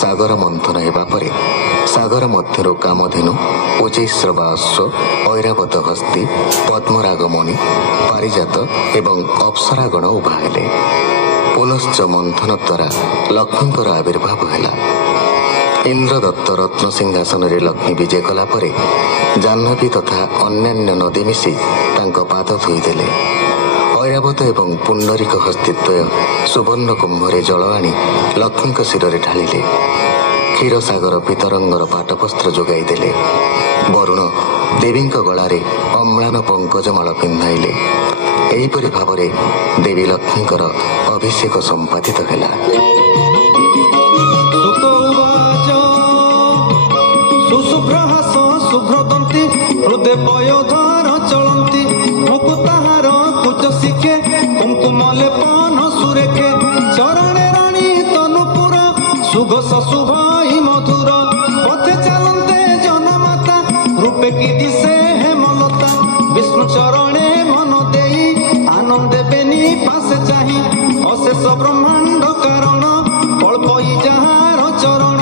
ସାଗର ମନ୍ଥନ ହେବା ପରେ ସାଗର ମଧ୍ୟରୁ କାମଧେନୁ, ଉଚ୍ଚୈଶ୍ରବା ଅଶ୍ୱ, ଐରାବତ ହସ୍ତୀ, ପଦ୍ମରାଗମଣି, ପାରିଜାତ ଏବଂ ଅପ୍ସରାଗଣ ଉଭା ହେଲେ। ପୁନଶ୍ଚ ମନ୍ଥନ ଦ୍ୱାରା ଲକ୍ଷ୍ମୀଙ୍କର ଆବିର୍ଭାବ ହେଲା। ଇନ୍ଦ୍ରଦତ୍ତ ରତ୍ନ ସିଂହାସନରେ ଲକ୍ଷ୍ମୀ ବିଜେ କଲା ପରେ ଜାହ୍ନବୀ ତଥା ଅନ୍ୟାନ୍ୟ ନଦୀ ମିଶି ତାଙ୍କ ପାଦ ଧୋଇଦେଲେ। ଐରାବତ ଏବଂ ପୁଣ୍ଡରୀକ ହସ୍ତିଦ୍ୱୟ ସୁବର୍ଣ୍ଣ କୁମ୍ଭରେ ଜଳ ଆଣି ଲକ୍ଷ୍ମୀଙ୍କ ଶିରରେ ଢାଳିଲେ। କ୍ଷୀରସାଗର ପିତରଙ୍ଗର ପାଟବସ୍ତ୍ର ଯୋଗାଇ ଦେଲେ। ବରୁଣ ଦେବୀଙ୍କ ଗଳାରେ ଅମ୍ଳାନ ପଙ୍କଜମାଳ ପିନ୍ଧାଇଲେ। ଏହିପରି ଭାବରେ ଦେବୀ ଲକ୍ଷ୍ମୀଙ୍କର ଅଭିଷେକ ସମ୍ପାଦିତ ହେଲା। ସୁଶୁଭ୍ରହାସ ଶୁଭ୍ରଦନ୍ତୀ ହୃଦେ ପୟୋଧର ଚଳନ୍ତି ମୁକୁ ତାହାର କୁଚ ଶିଖେ କୁଙ୍କୁମ ଲେପନ ସୁରେଖେ ଚରଣେ ରାଣୀ ତନୁପୁର ସୁଘୋଷ ଶୁଭ ମଧୁର ପଥେ ଚାଲନ୍ତେ ଜନମାତା ରୂପେ କି ଦିଶେ ହେମଲତା ବିଷ୍ଣୁ ଚରଣେ ମନ ଦେଇ ଆନନ୍ଦେ ବେନି ପାଶେ ଚାହିଁ ଅଶେଷ ବ୍ରହ୍ମାଣ୍ଡ କାରଣ କଳ୍ପଇ ଯାହାର ଚରଣ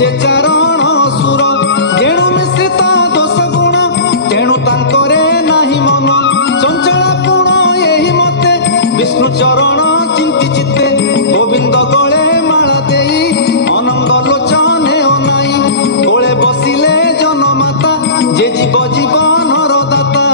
ଯେ ଚାରଣ ସୁର ଯେଣୁ ମିଶ୍ରିତ ଦୋଷ ଗୁଣ ତେଣୁ ତାଙ୍କରେ ନାହିଁ ମନ ଚଞ୍ଚଳା ପୁଣ ଏହି ମତେ ବିଷ୍ଣୁ ଚରଣ ଚିନ୍ତି ଚିତେ ଗୋବିନ୍ଦ ଗଳେ ମାଳା ଦେଇ ଅନନ୍ଦ ଲୋଚନେ ଅନାଇ କୋଳେ ବସିଲେ ଜନମାତା ଯେ ଜୀବ ଜୀବନର ଦାତା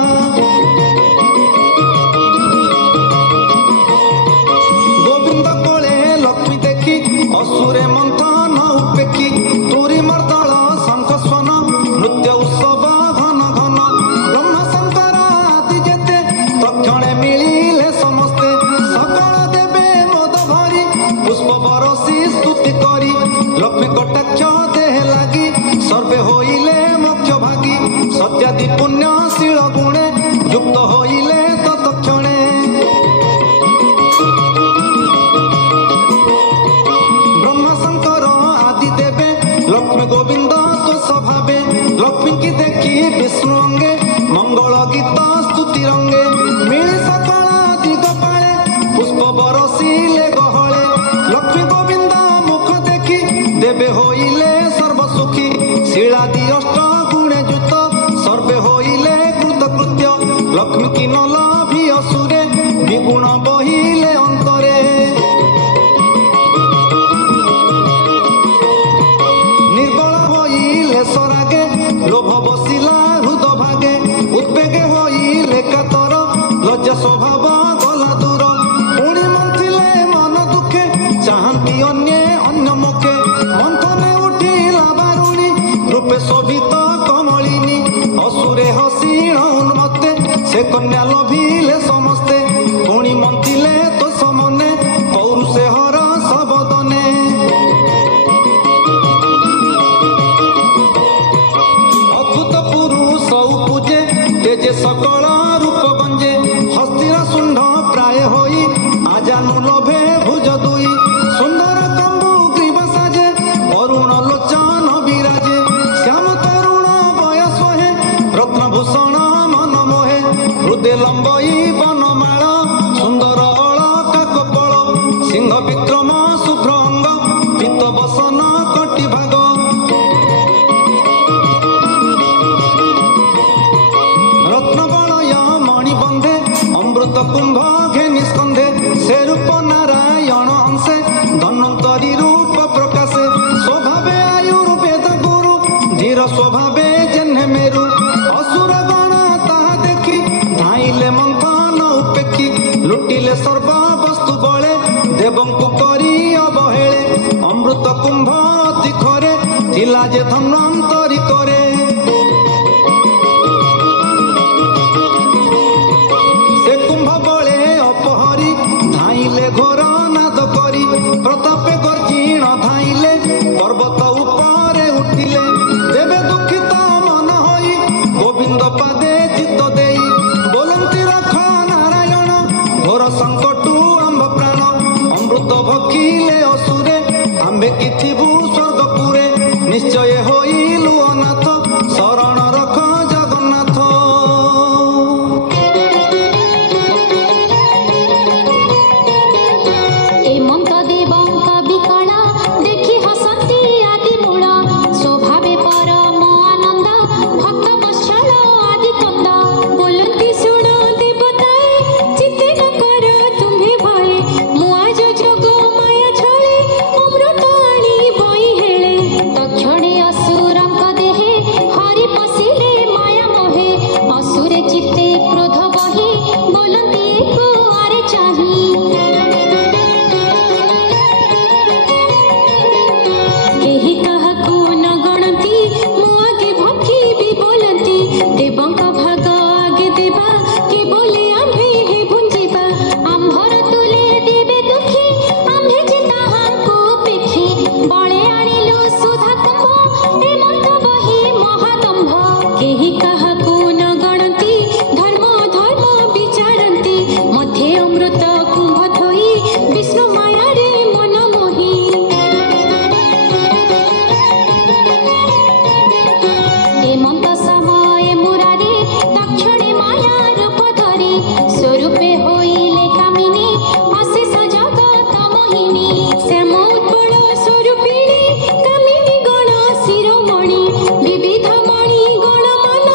ଗୋବିନ୍ଦ କୋଳେ ଲକ୍ଷ୍ମୀ ଦେଖି ଅସୁରେ ମନ୍ଥନ ଉପେକ୍ଷୀ ତୁରି ମର୍ଦଳ ଶଙ୍ଖ ସ୍ୱନ ନୃତ୍ୟ ଉତ୍ସବ ଘନ ଘନ ବ୍ରହ୍ମ ଶଙ୍କର ଆଦି ଯେତେ ତକ୍ଷଣେ ମିଳିଲେ ସମସ୍ତେ ସକଳ ଦେବେ ମୋଦ ଭରି ପୁଷ୍ପ ବରଷି ସ୍ତୁତି କରି ଲକ୍ଷ୍ମୀ କଟାକ୍ଷ ଦେହେ ଲାଗି ସର୍ବେ ହୋଇଲେ ମୋକ୍ଷ ଭାଗି ସତ୍ୟାଦି ପୁଣ୍ୟଶୀଳ ଗୁଣେ ଯୁକ୍ତ ହୋଇଲେ ତତ୍କ୍ଷଣେ ଲକ୍ଷ୍ମୀ ଗୋବିନ୍ଦ ତୋଷ ଭାବେ ଲକ୍ଷ୍ମୀ କି ଦେଖି ବିଷ୍ଣୁ ଅଙ୍ଗେ ମଙ୍ଗଳ ଗୀତ ସ୍ତୁତି ରଙ୍ଗେ ମିଳି ସକଳ ଦିଗ ପାଳେ ପୁଷ୍ପ ବରଷିଲେ ଗହଳେ ଲକ୍ଷ୍ମୀ ଗୋବିନ୍ଦ ମୁଖ ଦେଖି ଦେବେ ହୋଇଲେ ସର୍ବସୁଖୀ ଶିଳାଦି ଅଷ୍ଟ ଗୁଣେ ଯୁତ ସର୍ବେ ହୋଇଲେ କୃତକୃତ୍ୟ ଲକ୍ଷ୍ମୀ କି ନ ଲଭି ଅସୁରେ ବିଗୁଣ ବହିଲେ ଅନ୍ତରେ লোভ বসিলা হৃদ ভাগে উদ্বেগে হইলে কাতর লজ্জা স্বভাব গলা দূর পুଣି মন্থিলে মন দুঃখে চাহান্তি অন্যে অন্য মুখে মন্থনে উঠিলা বারুণী রূপে শোভিত কমলিনী অসুরে হসিণ উন্মত্তে সে কন্যা লভিলে সমস্তে পুଣି মন্থিলে তো সমনে পৌরুষে হর সবদনে যে সকল রূপ গঞ্জে হস্তির শুণ্ড প্রায় হই আজানু লোভে ভুজ দুই সুন্দর কম্বু গ্রীব সাজে অরুণ লোচন বিরাজে শ্যাম তরুণ বয়স হে রত্নভূষণ মন মোহে হৃদে লম্বই বনমাଳ সুন্দর অলকা কপল সিংহ বিক্রম শুভ্র অঙ্গ পিত বসন কোটি ভাগ অমৃত কুম্ভ ঘেনি স্কন্ধে সে রূপ নারায়ণ অংশে ধন্বন্তরী রূপ প্রকাশে স্বভাবে আয়ুর্বেদ গুরু ধীর স্বভাবে জেনে মেরু অসুর গণ তাহা দেখি ধাইলে মন্থন উপেক্ষী লুটিলে সর্ব বস্তু বলে দেবଙ୍କୁ କରି অবহেলে অমৃত কুম্ভ অতি খরে ଥିଲା যে ধন্বন্তরী করে ঘোর নাদ করি প্রতাপে গর্জিণ ধাইলে পর্বত উপরে উঠিলে দেবে দুঃখিত মন হই গোবিন্দ পাদে চিত্ত দেই বলন্তি রখ নারায়ণ ঘোর সংকটু আম্ভ প্রাণ অমৃত ভক্ষিলে অসুরে আম্বে কি থিবু স্বর্গপুরে নিশ্চয় হইলু অনাথ केहि काहाकु न गणती मो आगे भक्ति भी बोलती देवंक भाग आगे देवा के बोले आम्भे हे भुंजिबा आम्भर तुले देवे दुखी आम्भे जे ताहांकु पेखी बळे आनिलु सुधा कुंभ ए मंत बही महादंभ केहि काहाकु न गणती धर्म धर्म विचारती मध्ये अमृत कुंभ थोई विष्णु माया रे मन मोही हेमंत समय मुरारी दक्षिणे माया रूप धरी स्वरूपे होइले कामिनी अशेष जगत मोहिनी श्याम उत्पल स्वरूपिणी कामिनी गण शिरोमणि विविध मणि गण मन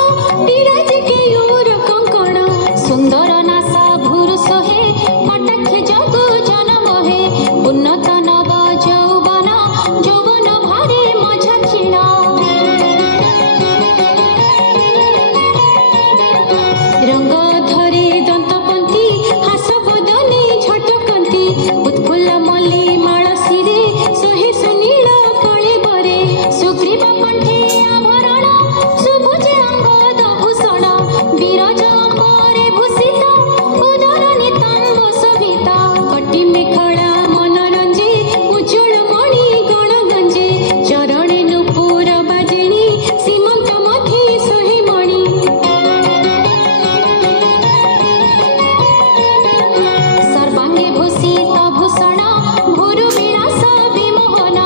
विराज केयूर कंकण सुंदर नासा भूरुष हे कटाक्ष जग जनम हे उन्नत नव यौवन यौवन भारे मझा क्षीण रंग धरे दंतपंती हास बदने झटकंती उत्फुल्ल मल्ली माळसीरे सोहे सुनील कळेबरे सुग्रीव कंठे आभरण सुभुजे अंगद भूषण विरज अंबरे भूषित उदर नितंब शोभित कटी मेखला मनोरंजे उज्ज्वल मणि गण गंजे चरणे नुपुर बाजेणी सीमंत मथे सोहे मणि सर्वांगे भूषित भूषण भूरु विलास विमोहन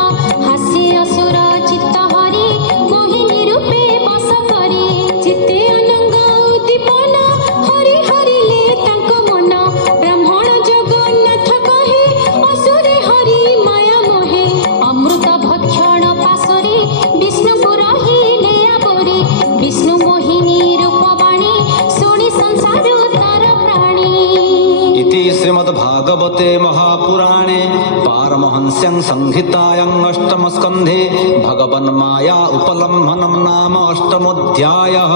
हास्ये असुर चित्त हरि मोहिनी रूपे बस करी चित्ते अनंग उद्दीपन हरि हरिले तांको मन ब्राह्मण जगन्नाथ कहे असुरे हरि माया मोहे अमृत भक्षण पासरे विष्णु पुरहिले आबोरे विष्णु मोहिनी रूपवाणी शुणी संसार तार प्राणी इति श्रीमद्भागवते महापुराणे पारमहंस्यां संहितायां अष्टमस्कन्धे भगवन्माया उपलम्भनं नाम अष्टमोऽध्यायः।